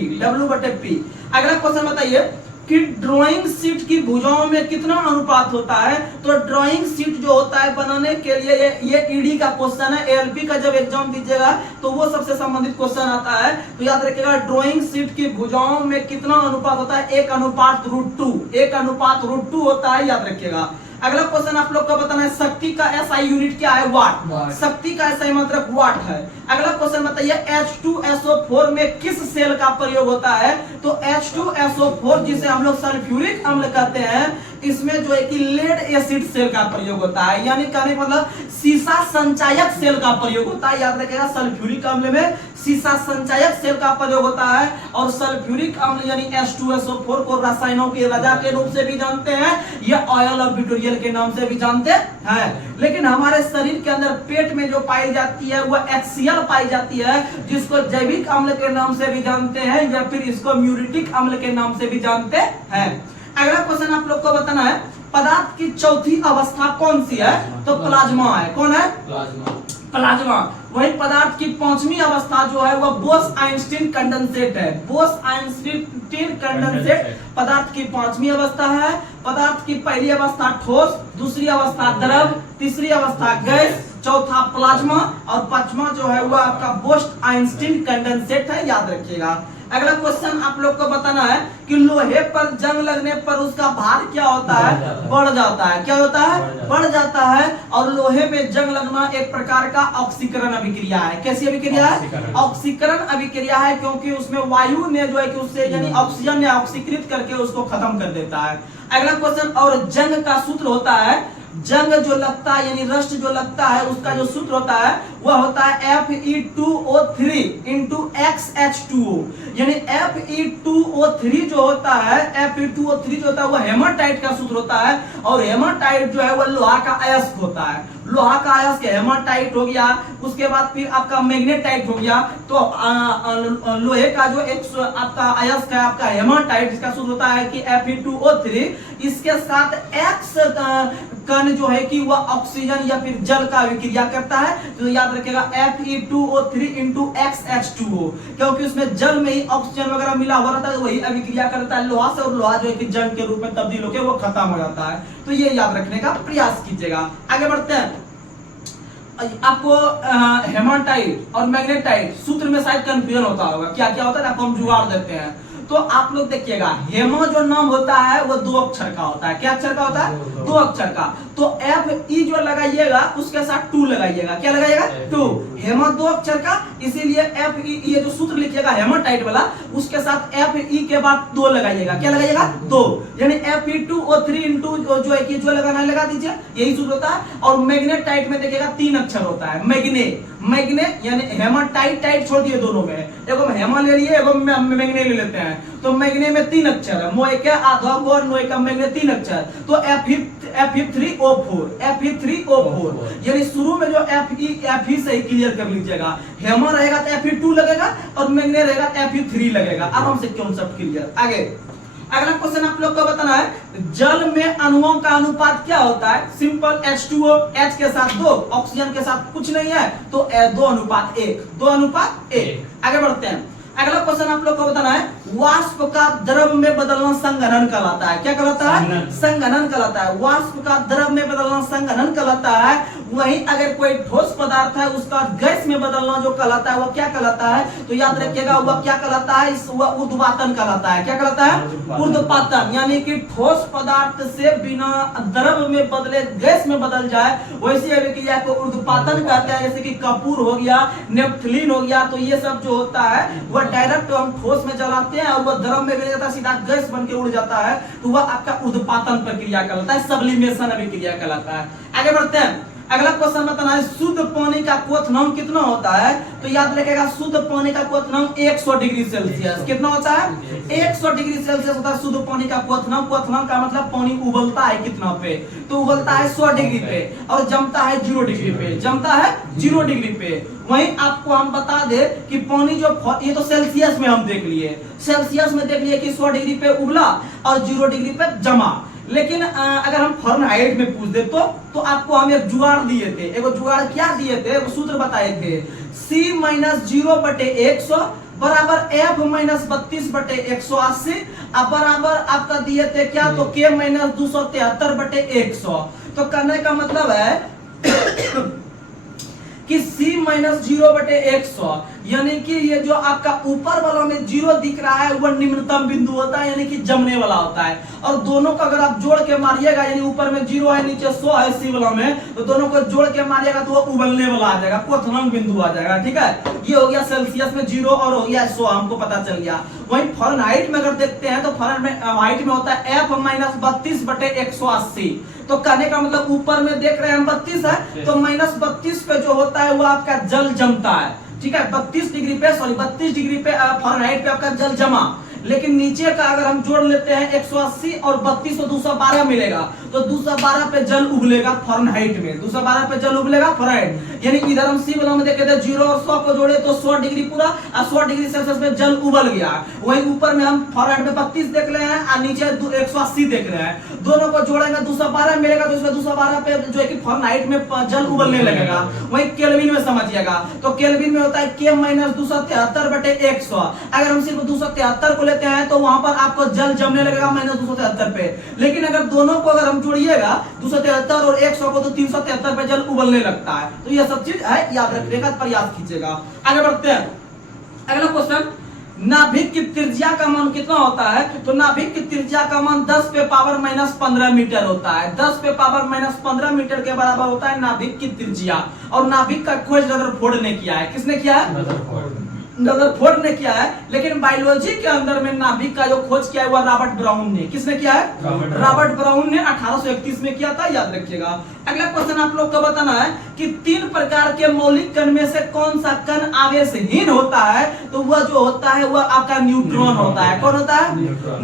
अगला क्वेश्चन बताइए कि ड्राइंग शीट की भुजाओं में कितना अनुपात होता है। तो ड्राइंग शीट जो होता है बनाने के लिए ये ईडी का क्वेश्चन है, एएलपी का जब एग्जाम दीजिएगा तो वो सबसे संबंधित क्वेश्चन आता है। तो याद रखिएगा ड्राइंग शीट की भुजाओं में कितना अनुपात होता है? 1:√2। 1:√2 होता है, याद रखिएगा। अगला क्वेश्चन आप लोग को बताना है शक्ति का एसआई यूनिट क्या है? वाट। शक्ति का एसआई मात्रक वाट है। अगला क्वेश्चन बताइए H2SO4 में किस सेल का प्रयोग होता है? तो H2SO4 जिसे हम लोग सल्फ्यूरिक अम्ल कहते हैं, इसमें जो है कि लेड एसिड सेल का प्रयोग होता है, यानी कहने का मतलब सीसा संचायक सेल का प्रयोग होता है। याद रखिएगा सल्फ्यूरिक अम्ल में सीसा संचायक सेल का प्रयोग होता है। और सल्फ्यूरिक अम्ल यानी H2SO4 को रसायनों की राजा के रूप से भी जानते हैं, या ऑयल ऑफ ब्यूटेरियल के नाम से भी जानते हैं। लेकिन हमारे शरीर के अंदर पेट में जो पाई जाती है वह HCl पाई जाती है, जिसको जैविक अम्ल के नाम से भी जानते हैं, या फिर इसको म्यूरिटिक अम्ल के नाम से भी जानते हैं। अगला क्वेश्चन आप लोग को बताना है पदार्थ की चौथी अवस्था कौन सी है? तो प्लाज्मा है। कौन है? प्लाज्मा। वही पदार्थ की पांचवी अवस्था जो है वह बोस-आइंस्टीन कंडेंसेट है। बोस-आइंस्टीन कंडेंसेट पदार्थ की पांचवी अवस्था है। पदार्थ की पहली अवस्था ठोस, दूसरी अवस्था द्रव, तीसरी अवस्था गैस, चौथा प्लाज्मा और पांचवा जो है वह आपका बोस-आइंस्टीन कंडेंसेट है, याद रखिएगा। अगला क्वेश्चन आप लोग को बताना है कि लोहे पर जंग लगने पर उसका भार क्या होता है? बढ़ जाता है। क्या होता है? बढ़ जाता है। और लोहे में जंग लगना एक प्रकार का ऑक्सीकरण अभिक्रिया है। कैसी अभिक्रिया है? ऑक्सीकरण अभिक्रिया है, क्योंकि उसमें वायु ने जो है कि उससे यानी ऑक्सीजन ने ऑक्सीकृत करके उसको खत्म कर देता है। अगला क्वेश्चन, और जंग का सूत्र होता है, जंग जो लगता है यानी रस्ट जो लगता है उसका जो सूत्र होता है वह होता है Fe2O3 × XH2O। यानी Fe2O3 जो होता है, Fe2O3 जो होता है वह हेमाटाइट का सूत्र होता है। और हेमाटाइट जो है वह लोहा का अयस्क होता है। लोहा का अयस्क हेमाटाइट हो गया, उसके बाद फिर आपका मैग्नेटाइट हो गया। तो लोहे का जो एक आपका अयस्क है आपका हेमाटाइट, जिसका सूत्र होता है कि Fe2O3, इसके साथ X कण जो है कि वह ऑक्सीजन या फिर जल का अभिक्रिया करता है। तो याद रखिएगा Fe2O3 × XH2O, क्योंकि उसमें जल में ही ऑक्सीजन वगैरह मिला हुआ रहता है, वही अभिक्रिया करता है लोहा से, और लोहा जो है कि जंग के रूप में तब्दील होकर वो खत्म हो जाता है। तो ये याद रखने का प्रयास कीजिएगा। आगे बढ़ते हैं। आपको हेमाटाइट और मैग्नेटाइट सूत्र में शायद कंफ्यूजन होता होगा, क्या क्या होता है, आपको हम जुगाड़ देते हैं। तो आप लोग देखिएगा हेमा जो नाम होता है वो 2 अक्षर का होता है। क्या अक्षर का होता है? 2 अक्षर का। तो Fe जो लगाइएगा उसके साथ 2 लगाइएगा। क्या लगाइएगा? 2। हेमा 2 अक्षर का, इसीलिए Fe ये जो सूत्र लिखिएगा हेमाटाइट वाला, उसके साथ Fe के बाद 2 लगाइएगा। क्या लगाइएगा? 2। यानी Fe2O3 × जो है कि जो लगाना है लगा दीजिए, यही सूत्र होता है। और मैग्नेटाइट में देखिएगा 3 अक्षर होता है, मैग्ने यानी हेमाटाइट टाइट छोड़ दिए दोनों में, एगो हेमा ले लिए एगो मैग्ने ले लेते हैं। तो मैग्ने में 3 अक्षर है, मोए के आधा गोर नोए का मैग्ने 3 अक्षर। तो Fe3O4 यानी शुरू में जो Fe से ही क्लियर कर लीजिएगा। हेमा रहेगा तो Fe2 लगेगा और मैग्ने रहेगा तो Fe3 लगेगा। आराम से कॉन्सेप्ट क्लियर। आगे अगला क्वेश्चन आप लोग को बताना है जल में अणुओं का अनुपात क्या होता है? सिंपल H2O, H के साथ 2, ऑक्सीजन के साथ कुछ नहीं है, तो 2:1। 2:1। आगे बढ़ते हैं। अगला क्वेश्चन आप लोग को बताना है वाष्प का द्रव में बदलना संघनन कहलाता है। क्या कहलाता है? संघनन कहलाता है। वाष्प का द्रव में बदलना संघनन कहलाता है। वहीं अगर कोई ठोस पदार्थ है उसका गैस में बदलना जो कहलाता है वह क्या कहलाता है? तो याद रखिएगा वह क्या कहलाता है? वह ऊर्ध्वपातन कहलाता है। क्या कहलाता है? ऊर्ध्वपातन। यानी कि ठोस पदार्थ से बिना द्रव में बदले गैस में बदल जाए, वैसी अभिक्रिया को ऊर्ध्वपातन कहते हैं। जैसे कि कपूर हो गया, नेफ्थलीन हो गया, तो ये सब जो होता है वह डायरेक्ट हम ठोस में जलाते हैं और वह द्रव में जाता है, सीधा गैस बन के उड़ जाता है, तो वह आपका ऊर्ध्वपातन प्रक्रिया कहलाता है, सब्लिमेशन अभिक्रिया कहलाता है। आगे बढ़ते हैं। अगला क्वेश्चन बताना है शुद्ध पानी का क्वथनांक कितना होता है। तो याद रखेगा शुद्ध पानी का क्वथनांक 100 डिग्री सेल्सियस कितना होता है, 100 डिग्री सेल्सियस होता है शुद्ध पानी का क्वथनांक। क्वथनांक का मतलब पानी उबलता है कितना पे, तो उबलता है 100 डिग्री पे और जमता है 0 डिग्री पे, जमता है 0 डिग्री पे। वहीं आपको हम बता दे कि पानी जो, ये तो सेल्सियस में हम देख लिए, सेल्सियस में देख लिए कि 100 डिग्री पे उबला और 0 डिग्री पे जमा। लेकिन अगर हम फ़ारेनहाइट में पूछ दे तो आपको हम एक जुगाड़ दिए थे, एक जुगाड़ क्या दिए थे, एक सूत्र बताए थे, C-0/100 बराबर F-32/180 बराबर आपका दिए थे क्या, तो K-273/100। तो करने का मतलब है कि C-0/100 यानी कि ये जो आपका ऊपर वाला में 0 दिख रहा है वह निम्नतम बिंदु होता है, यानी कि जमने वाला होता है। और दोनों को अगर आप जोड़ के मारिएगा, यानी ऊपर में 0 है नीचे 100 है C वाला में, तो दोनों को जोड़ के मारिएगा तो वो उबलने वाला आ जाएगा, क्वथनांक बिंदु आ जाएगा। ठीक है, ये हो गया सेल्सियस में 0 और हो गया 100, हमको पता चल गया। वहीं फ़ारेनहाइट में अगर देखते हैं तो फ़ारेनहाइट में होता है F-32/180। तो कहने का मतलब ऊपर में देख रहे हैं हम 32 है, तो -32 पे जो होता है वो आपका जल जमता है। ठीक है, 32 डिग्री पे फ़ारेनहाइट पे आपका जल जमा। लेकिन नीचे का अगर हम जोड़ लेते हैं 180 और 32 तो 212 मिलेगा, तो 212 पे जल उबलेगा फ़ारेनहाइट में, 212 पे जल उबलेगा फ़ारेनहाइट। यानी इधर हम सी वाला में देखे थे 0 और 100 को जोड़े तो 100 डिग्री पूरा, 100 डिग्री सेल्सियस में जल उबल गया। वहीं ऊपर में हम फ़ारेनहाइट में 32 देख रहे हैं और नीचे 180 देख रहे हैं, दोनों को जोड़ेंगे 212 मिलेगा, तो इसमें 212 पे जो है कि फ़ारेनहाइट में जल उबलने लगेगा। वहीं केल्विन में समझिएगा, तो केल्विन में होता है K-273/100। अगर हम सिर्फ 273 को लेते हैं तो वहां पर आपको जल जमने लगेगा -273 पे। लेकिन अगर दोनों को अगर हम जोड़िएगा 273 और 100 को, तो 373 पे जल उबलने लगता है। तो ये सब चीज है, याद रखिएगा, प्रयास कीजिएगा। आगे बढ़ते हैं, अगला क्वेश्चन, नाभिक की त्रिज्या का मान कितना होता है। तो नाभिक की त्रिज्या का मान 10 पे पावर -15 मीटर होता है, 10 पे पावर -15 मीटर के बराबर होता है नाभिक की त्रिज्या। और नाभिक का खोज रदरफोर्ड ने किया है। किसने किया है, रदरफोर्ड ने किया है। लेकिन बायोलॉजी के अंदर में नाभिक का जो खोज किया है वह रॉबर्ट ब्राउन ने, किसने किया है, रॉबर्ट ब्राउन ने 1831 में किया था, याद रखिएगा। अगला क्वेश्चन आप लोग को बताना है कि 3 प्रकार के मौलिक कण में से कौन सा कण आवेशहीन होता है। तो वह जो होता है वह आपका न्यूट्रॉन होता है। कौन होता है,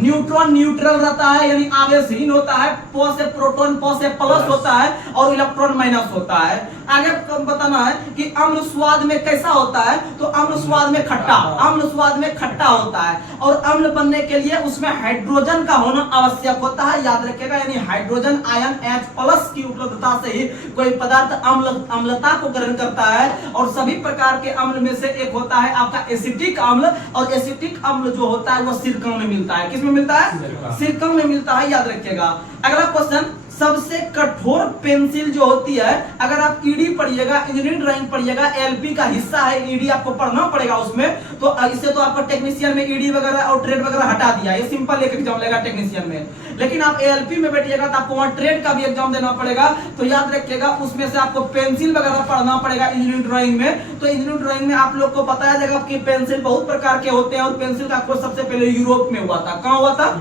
न्यूट्रॉन न्यूट्रल रहता है, यानी आवेशहीन होता है। प से प्रोटॉन, प से प्लस होता है और इलेक्ट्रॉन माइनस होता है। आगे बताना है कि अम्ल स्वाद में कैसा होता है। तो अम्ल स्वाद में खट्टा, अम्ल स्वाद में खट्टा होता है। और अम्ल बनने के लिए उसमें हाइड्रोजन का होना आवश्यक होता है, याद रखिएगा। यानी हाइड्रोजन आयन H+ की उपलब्धता से ही कोई पदार्थ अम्लता को ग्रहण करता है। और सभी प्रकार के अम्ल में से एक होता है आपका एसिटिक अम्ल, और एसिटिक अम्ल जो होता है वह सिरका में मिलता है। किसमें मिलता है, सिरका में मिलता है, याद रखिएगा। अगला क्वेश्चन, सबसे कठोर पेंसिल जो होती है, अगर आप ईडी पढ़िएगा, इंजीनियरिंग ड्राइंग पढ़िएगा, एलपी का हिस्सा है ईडी, आपको पढ़ना पड़ेगा उसमें। तो इससे तो आपको टेक्नीशियन में ईडी वगैरह और ट्रेड वगैरह हटा दिया, ये सिंपल एक एग्जाम लेगा टेक्नीशियन में। लेकिन आप एलपी में बैठिएगा तो आपको वहां ट्रेड का भी एग्जाम देना पड़ेगा। तो याद रखिएगा उसमें से आपको पेंसिल वगैरह पढ़ना पड़ेगा इंजीनियरिंग ड्राइंग में। तो इंजीनियरिंग ड्राइंग में आप लोग को बताया जाएगा कि पेंसिल बहुत प्रकार के होते हैं, और पेंसिल का खोज सबसे पहले यूरोप में हुआ था। कहां हुआ था,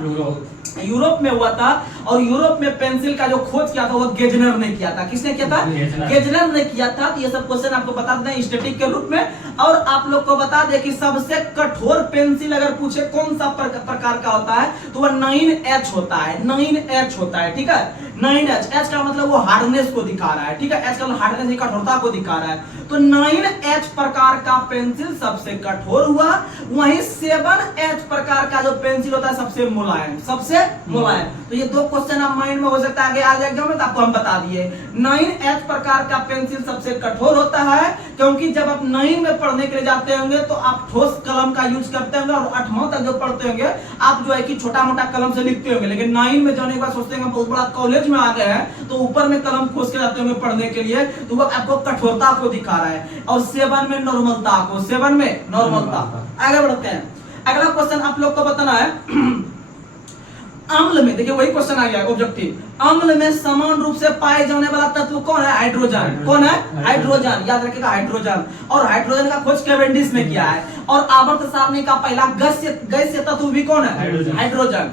यूरोप में हुआ था। और यूरोप में पेंसिल का जो खोज किया था वो गेजनर ने किया था। किसने किया था, गेजनर ने किया था। तो ये सब क्वेश्चन आपको बता दें स्टैटिक के रूप में। और आप लोग को बता दें कि सबसे कठोर पेंसिल अगर पूछे कौन सा प्रकार का होता है, तो वह 9H होता है, 9H होता है। ठीक है, 9H, H का मतलब वो हार्डनेस को दिखा रहा है। ठीक है, H का मतलब हार्डनेस, कठोरता को दिखा रहा है। तो 9H प्रकार का पेंसिल सबसे कठोर हुआ। वहीं 7H प्रकार का जो पेंसिल होता है सबसे मुलायम, सबसे मुलायम। तो ये दो क्वेश्चन आप माइंड में हो सकता है आगे आ जाएगा एग्जाम में, तो आपको हम बता दिए। 9H प्रकार का पेंसिल सबसे कठोर होता है, क्योंकि जब आप 9 में पढ़ने के लिए जाते होंगे तो आप ठोस कलम का यूज करते होंगे, और 8वां तक जो पढ़ते होंगे आप जो है कि छोटा मोटा कलम से लिखते होंगे। लेकिन 9 में जाने के बाद सोचते हैं बहुत बड़ा कॉलेज में आ गए हैं, तो ऊपर में कलम खोज के जाते होंगे पढ़ने के लिए, तो वो आपको कठोरता को दिखा रहा है। और 7 में नॉर्मलता को, 7 में नॉर्मलता। आगे बढ़ते हैं, अगला क्वेश्चन आप लोग को बताना है अम्ल में। देखिए वही क्वेश्चन आ गया ऑब्जेक्टिव, अम्ल में समान रूप से पाए जाने वाला तत्व कौन है, हाइड्रोजन। कौन है, हाइड्रोजन, याद रखिएगा हाइड्रोजन। और हाइड्रोजन का खोज कैवेंडिश ने किया है। और आवर्त सारणी का पहला गैसीय तत्व भी कौन है, हाइड्रोजन।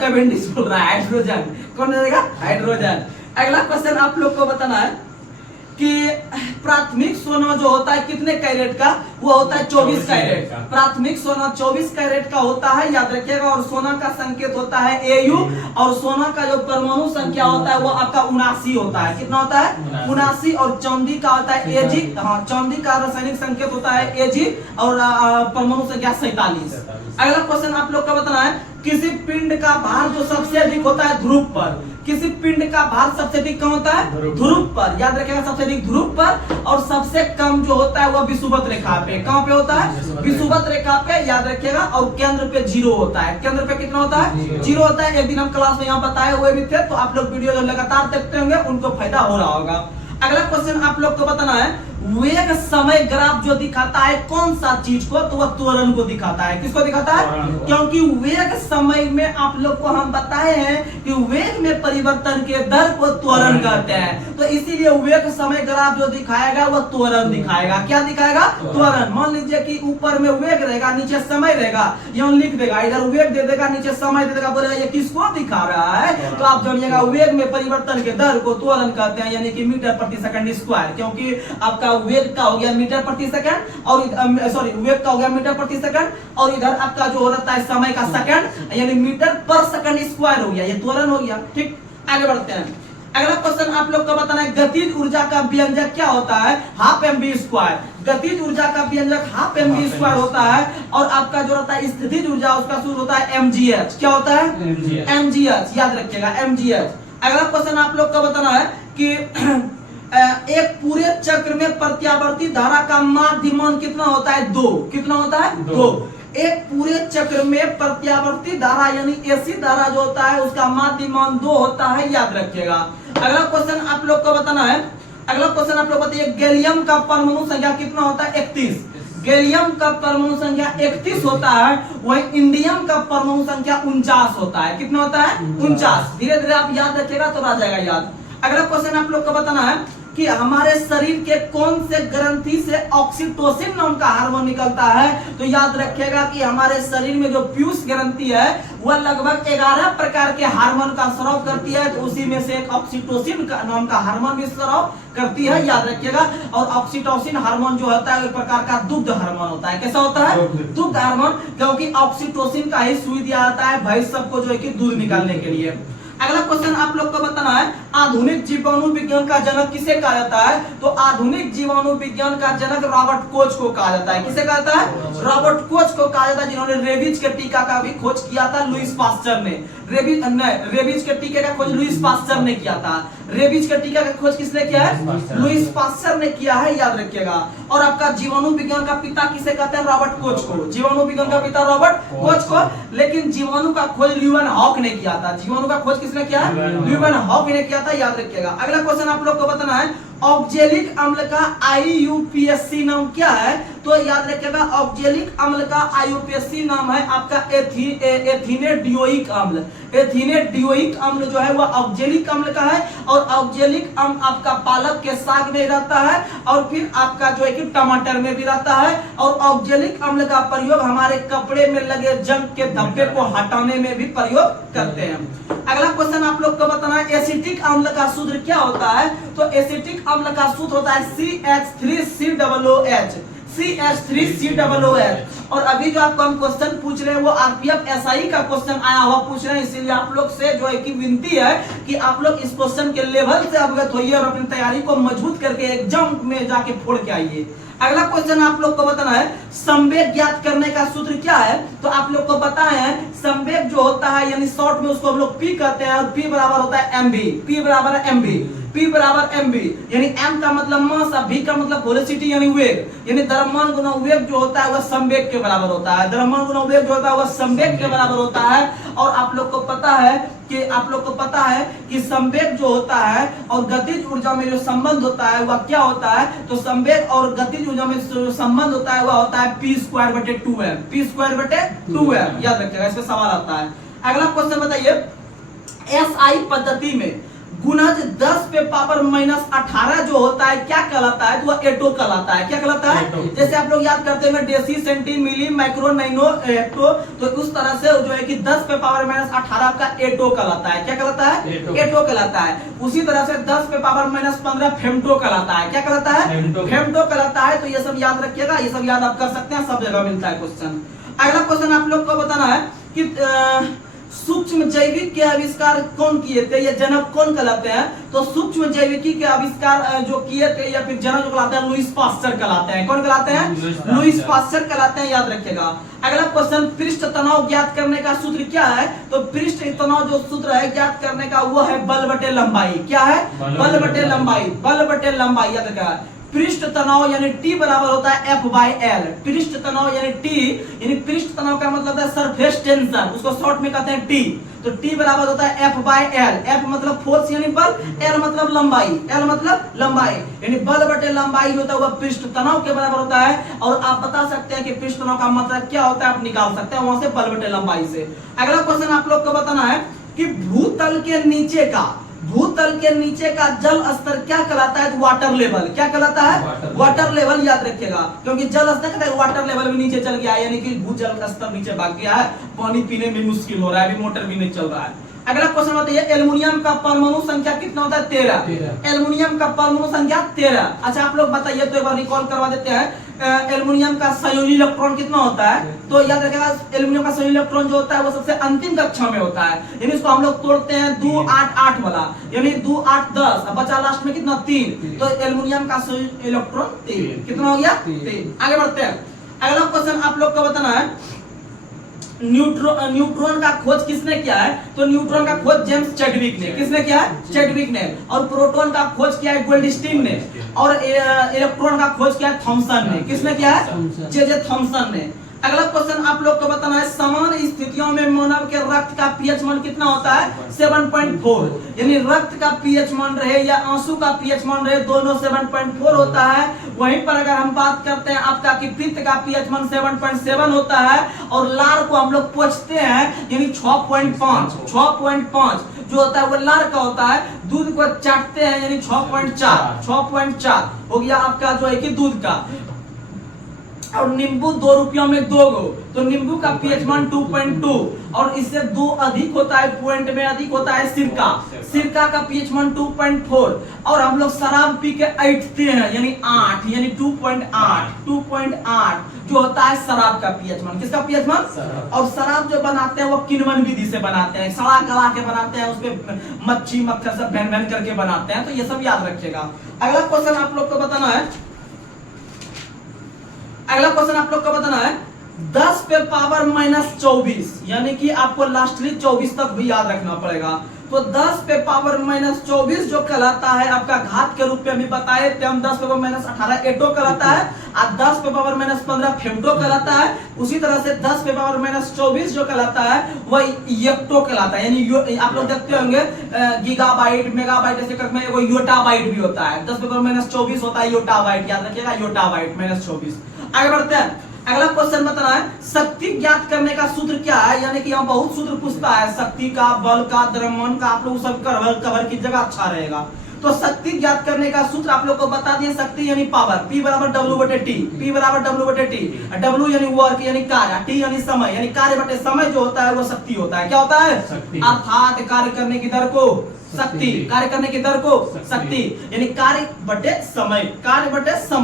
कैवेंडिश बोल रहा है हाइड्रोजन, कौन रहेगा, हाइड्रोजन। अगला क्वेश्चन आप लोग को बताना है कि प्राथमिक सोना जो होता है कितने कैरेट का, वो होता है 24 कैरेट। प्राथमिक सोना 24 कैरेट का होता है, याद रखिएगा। और सोना का संकेत होता है Au, और सोना का जो परमाणु संख्या होता है वो आपका 79 होता है। कितना होता है? 79। और चांदी का होता है Ag, हाँ, चांदी का रासायनिक संकेत होता है Ag, और परमाणु संख्या 47। अगला क्वेश्चन आप लोग का बताना है, किसी पिंड का भार जो सबसे अधिक होता है ध्रुव पर, किसी पिंड का भार सबसे अधिक कहाँ होता है? ध्रुव पर। याद रखिएगा, सबसे अधिक ध्रुव पर, और सबसे कम जो होता है वह विषुवत रेखा पे। कहाँ पे होता है? विषुवत रेखा पे, याद रखिएगा। और केंद्र पे 0 होता है। केंद्र पे कितना होता है? 0 होता है। एक दिन हम क्लास में यहाँ बताए हुए भी थे, तो आप लोग वीडियो जो लगातार देखते होंगे उनको फायदा हो रहा होगा। अगला क्वेश्चन आप लोग को बताना है, वेग समय ग्राफ जो दिखाता है कौन सा चीज को, तो वह त्वरण को दिखाता है। किसको दिखाता है? क्योंकि वेग समय में आप लोग को हम बताए हैं कि वेग में परिवर्तन के दर को त्वरण कहते हैं, तो इसीलिए वेग समय ग्राफ जो दिखाएगा वह त्वरण दिखाएगा। क्या दिखाएगा? त्वरण। मान लीजिए कि ऊपर में वेग रहेगा, नीचे समय रहेगा, यहाँ लिख देगा, इधर वेग दे देगा, नीचे समय दे देगा, बोलेगा ये किसको दिखा रहा है, तो आप जानिएगा वेग में परिवर्तन के दर को त्वरण कहते हैं, यानी कि मीटर प्रति सेकंड स्क्वायर। क्योंकि आपका वेग का हो गया मीटर प्रति सेकंड, और सॉरी वेग का हो गया मीटर प्रति सेकंड, और इधर आपका जो रहता है समय का सेकंड, यानी मीटर पर सेकंड स्क्वायर हो गया, ये त्वरण हो गया। ठीक, आगे बढ़ते हैं। अगला क्वेश्चन आप लोग का बताना है, गतिज ऊर्जा का व्यंजक क्या होता है? Half mv square. गतिज ऊर्जा का व्यंजक हाफ mv स्क्वायर होता है, और आपका जो रहता है स्थितिज ऊर्जा उसका सूत्र होता है mgh। क्या होता है? mgh। याद रखिएगा, mgh। अगला क्वेश्चन आप लोग का बताना है कि एक पूरे चक्र में प्रत्यावर्ती धारा का माध्यमान कितना होता है? 2। कितना होता है? 2। एक पूरे चक्र में प्रत्यावर्ती धारा यानी एसी धारा जो होता है उसका माध्यमान 2 होता है, याद रखिएगा। अगला क्वेश्चन आप लोग को बताना है, अगला क्वेश्चन आप लोग बताइए, गैलियम का परमाणु संख्या कितना होता है? 31। गैलियम का परमाणु संख्या 31 होता है, वही इंडियम का परमाणु संख्या 49 होता है। कितना होता है? 49। धीरे धीरे आप याद रखिएगा तो आ जाएगा याद। अगला क्वेश्चन आप लोग को बताना है कि हमारे शरीर के कौन से ग्रंथि से ऑक्सीटोसिन नाम का हार्मोन निकलता है, तो याद रखिएगा कि हमारे शरीर में जो पीयूष ग्रंथि है वह लगभग 11 प्रकार के हार्मोन का स्राव करती है, तो उसी में से एक ऑक्सीटोसिन का नाम का हार्मोन भी स्राव करती है, याद रखिएगा। और ऑक्सीटोसिन हार्मोन जो होता है एक प्रकार का दुग्ध हार्मोन होता है। कैसा होता है? दुग्ध हार्मोन, क्योंकि ऑक्सीटोसिन का ही सुई दिया जाता है भैंस सबको जो है कि दूध निकालने के लिए। अगला क्वेश्चन आप लोग को बताना है, आधुनिक जीवाणु विज्ञान का जनक किसे कहा जाता है, तो आधुनिक जीवाणु विज्ञान का जनक रॉबर्ट कोच को कहा जाता है। किसे कहा जाता है? रॉबर्ट कोच को कहा जाता है, जिन्होंने रेबीज के टीका का भी खोज किया था लुईस पास्चर ने। रेबीज के टीके का खोज लुईस पास्चर ने किया था। रेबीज के टीका का खोज किसने किया है? लुईस पास्चर ने किया है, याद रखिएगा। और आपका जीवाणु विज्ञान का पिता किसे कहते हैं? रॉबर्ट कोच को। जीवाणु विज्ञान का पिता रॉबर्ट कोच को, लेकिन जीवाणु का खोज ल्यूवन हॉक ने किया था। जीवाणु का खोज किसने किया? ल्यूवन हॉक ने किया था, याद रखिएगा। अगला क्वेश्चन आप लोग को बताना है, ऑक्जेलिक अम्ल का IUPAC नाम क्या है, तो याद रखिएगा ऑक्जेलिक अम्ल का IUPAC नाम है आपका एथिनेडियोइक अम्ल। एथिनेडियोइक अम्ल जो है वह ऑक्जेलिक अम्ल का है, और ऑक्जेलिक अम्ल आपका पालक के साग में रहता है, और फिर आपका जो है कि टमाटर में भी रहता है। और ऑक्जेलिक अम्ल का प्रयोग हमारे कपड़े में लगे जंग के धब्बे को हटाने में भी प्रयोग करते हैं। अगला क्वेश्चन आप लोग को बताना है, एसिटिक अम्ल का सूत्र क्या होता है, तो एसिटिक अम्ल का सूत्र होता है CH3COOH। CH3COOH। और अभी जो आपको हम क्वेश्चन पूछ रहे हैं वो RPF SI का क्वेश्चन आया हुआ पूछ रहे हैं, इसीलिए आप लोग से जो है कि विनती है कि आप लोग इस क्वेश्चन के लेवल से अवगत होइए और अपनी तैयारी को मजबूत करके एग्जाम में जाके फोड़ के आइए। अगला क्वेश्चन आप लोग को बताना है, संवेग ज्ञात करने का सूत्र क्या है, तो आप लोग को पता है संवेग जो होता है यानी शॉर्ट में उसको हम लोग P कहते हैं, और P बराबर होता है mv। P बराबर है mv। P बराबर mv, यानी m का मतलब मास, v का मतलब वेलोसिटी यानी वेग, यानी द्रव्यमान गुना वेग जो होता है वह संवेग के बराबर होता है। द्रव्यमान गुना वेग जो होता है वह संवेग के बराबर होता है। और आप लोग को पता है कि संवेग जो होता है और गतिज ऊर्जा में जो संबंध होता है वह क्या होता है, तो संवेग और गतिज ऊर्जा में जो संबंध होता है वह होता है p²/2m। p²/2m, याद रखिएगा, इसका सवाल आता है। अगला क्वेश्चन बताइए, SI पद्धति में गुणज 10 पे पावर माइनस 18 जो होता है क्या कहलाता है, तो वह एटो कहलाता है। क्या कहलाता है? जैसे आप लोग याद करते हैं डेसी, सेंटी, मिली, माइक्रो, नैनो, हेक्टो, तो उस तरह से जो है कि 10 पे पावर माइनस 18 का एटो कहलाता है। क्या कहलाता है? एटो कहलाता है। उसी तरह से 10 पे पावर माइनस 15 फेम्टो कहलाता है। क्या कहलाता है? फेम्टो कहलाता है। तो ये सब याद रखिएगा, ये सब याद आप कर सकते हैं, सब जगह मिलता है क्वेश्चन। अगला क्वेश्चन आप लोग को बताना है कि सूक्ष्म जैविक के आविष्कार कौन किए थे, या जनक कौन कहलाते हैं? तो सूक्ष्म जैविकी के आविष्कार जो किए थे या फिर जनक जो कहलाते हैं लुईस पास्चर कहलाते हैं। कौन कहलाते हैं? लुईस पास्चर कहलाते हैं, याद रखिएगा। अगला क्वेश्चन, पृष्ठ तनाव ज्ञात करने का सूत्र क्या है? तो पृष्ठ तनाव जो सूत्र है ज्ञात करने का वो है बल बटे लंबाई। क्या है? बल बटे लंबाई। बल बटे लंबाई याद रखिएगा। पृष्ठ तनाव यानी T बराबर होता है F/L। पृष्ठ तनाव यानी T, यानी पृष्ठ तनाव का मतलब है सरफेस टेंशन, उसको शॉर्ट में कहते हैं T। तो T बराबर होता है F/L। F मतलब फोर्स यानी बल, L मतलब लंबाई, L मतलब लंबाई, यानी बल बटे लंबाई होता है वह पृष्ठ तनाव के बराबर होता है। और आप बता सकते हैं कि पृष्ठ तनाव का मतलब क्या होता है, आप निकाल सकते हैं वहां से बल बटे लंबाई से। अगला क्वेश्चन आप लोग को बताना है कि भूतल के नीचे का जल स्तर क्या कहलाता है? Water level. क्या कहलाता है? वाटर लेवल, याद रखिएगा, क्योंकि जल स्तर कहता है वाटर लेवल भी नीचे चल गया है, यानी कि भूजल स्तर नीचे भाग गया है, पानी पीने में मुश्किल हो रहा है, अभी मोटर भी नहीं चल रहा है। अगला क्वेश्चन बताइए, एल्युमिनियम का परमाणु संख्या कितना होता है? 13। एल्युमिनियम का परमाणु संख्या 13। अच्छा आप लोग बताइए, तो एक बार रिकॉल करवा देते हैं। एल्युमिनियम का संयोजी इलेक्ट्रॉन कितना होता है? तो याद रखिएगा, एल्युमिनियम का संयोजी इलेक्ट्रॉन जो होता है वो सबसे अंतिम कक्षा में होता है, यानी इसको हम लोग तोड़ते हैं 2 8 8 वाला, यानी 2 8 10, अब बचा लास्ट में कितना? 3। तो एल्युमिनियम का संयोजी इलेक्ट्रॉन 3 कितना हो गया? 3। आगे बढ़ते हैं। अगला क्वेश्चन आप लोग को बताना है, न्यूट्रॉन का खोज किसने किया है? तो न्यूट्रॉन का खोज जेम्स चैडविक ने। किसने किया है? चैडविक ने। और प्रोटॉन का खोज किया है गोल्डस्टीन ने। और इलेक्ट्रॉन का खोज किया है थॉमसन ने। किसने किया है? जे थॉमसन ने। अगला क्वेश्चन आप लोग को बताना है, समान स्थितियों में मानव के रक्त का पीएच मान कितना होता है? 7.4। यानी रक्त का पीएच मान रहे या आंसू का पीएच मान रहे, दोनों 7.4 होता है। वहीं पर अगर हम बात करते हैं आपका कि पित्त का पीएच मान 7.7 होता है, और लार को हम लोग पूछते हैं यानी 6.5 जो होता है वो लार का होता है। दूध को चाटते हैं यानी 6.4 हो गया आपका जो है कि दूध का। और नींबू 2 रुपयों में 2 गो, तो नींबू का पीएच मान 2.2, और इससे 2 अधिक होता है, पॉइंट में अधिक होता है सिरका का पीएच मान 2.4। और हम लोग शराब पी के ऐठते हैं यानी 8, यानी 2.8 जो होता है शराब का पीएच मान। किसका पीएच मान? और शराब जो बनाते हैं वो किण्वन विधि से बनाते हैं, सड़ा गला के बनाते हैं, उसमें मच्छी मक्खर सब भैन करके बनाते हैं। तो ये सब याद रखिएगा। अगला क्वेश्चन आप लोग को बताना है, 10 पे पावर माइनस 24, यानी कि आपको लास्टली 24 तक भी याद रखना पड़ेगा। तो 10 पे पावर माइनस 24 जो कहलाता है आपका घात के रूप में भी बताए थे हम, 10 पे पावर माइनस 18 एटो कहलाता है, और 10 पे पावर माइनस 15 फेम्टो कहलाता है। उसी तरह से 10 पे पावर माइनस 24 जो कहलाता है वह येक्टो कहलाता है, यानी आप लोग देखते होंगे गीगाबाइट मेगाबाइट ऐसे करके में वो योटाबाइट भी होता है। 10 पे पावर माइनस 24 होता है योटाबाइट, याद रखिएगा योटाबाइट माइनस 24। आगे बढ़ते हैं। अगला क्वेश्चन बताना है, शक्ति ज्ञात करने का सूत्र क्या है? यानी कि यहाँ बहुत सूत्र पूछता है, शक्ति का, बल का, द्रव्यमान का, आप लोग सब कवर की जगह अच्छा रहेगा। तो शक्ति ज्ञात करने का सूत्र आप लोग को बता दिए, शक्ति यानी पावर, P बराबर W बटे T, P बराबर W बटे T, W यानी वर्क यानी कार्य, T यानी समय, यानी कार्य बटे समय जो होता है वो शक्ति होता है। क्या होता है? अर्थात कार्य करने की दर को शक्ति, कार्य करने की दर को शक्ति, यानी कार्य बटे समय,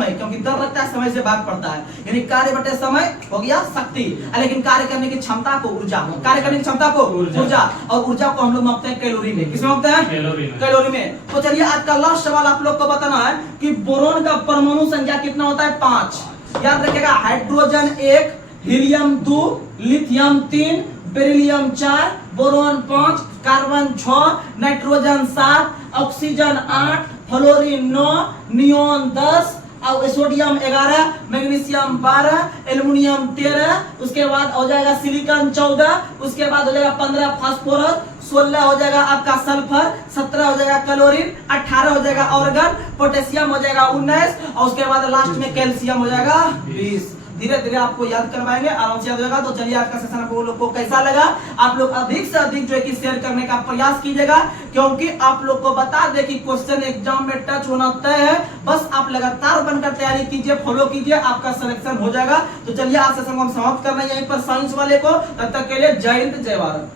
क्योंकि दर लगता है समय से भाग पड़ता है, यानी कार्य बटे समय हो गया शक्ति। लेकिन कार्य करने की क्षमता को ऊर्जा, कार्य करने की क्षमता को ऊर्जा, और ऊर्जा को हम लोग मापते हैं कैलोरी में। किसमें मापते हैं? कैलोरी में। तो चलिए आज का लास्ट सवाल आप लोग को बताना है कि बोरोन का परमाणु संख्या कितना होता है? 5। याद रखिएगा, hydrogen 1, helium 2, lithium 3, beryllium 4, boron 5, carbon 6, nitrogen 7, oxygen 8, fluorine 9, neon 10, और सोडियम 11, मैग्नीशियम 12, एल्युमिनियम 13, उसके बाद हो जाएगा सिलिकॉन 14, उसके बाद हो जाएगा 15 फास्फोरस, 16 हो जाएगा आपका सल्फर, 17 हो जाएगा क्लोरीन, 18 हो जाएगा ऑर्गन, पोटेशियम हो जाएगा 19, और उसके बाद लास्ट में कैल्शियम हो जाएगा 20। धीरे धीरे आपको याद करवाएंगे, आराम से याद होगा। तो चलिए आज का सेशन आप लोग को कैसा लगा, आप लोग अधिक से अधिक जो है कि शेयर करने का प्रयास कीजिएगा, क्योंकि आप लोग को बता दें कि क्वेश्चन एग्जाम में टच होना तय है। बस आप लगातार बनकर तैयारी कीजिए, फॉलो कीजिए, आपका सिलेक्शन हो जाएगा। तो चलिए आज सेशन को हम समाप्त कर रहे हैं यहीं पर साइंस वाले को। तब तक के लिए जय हिंद, जय भारत।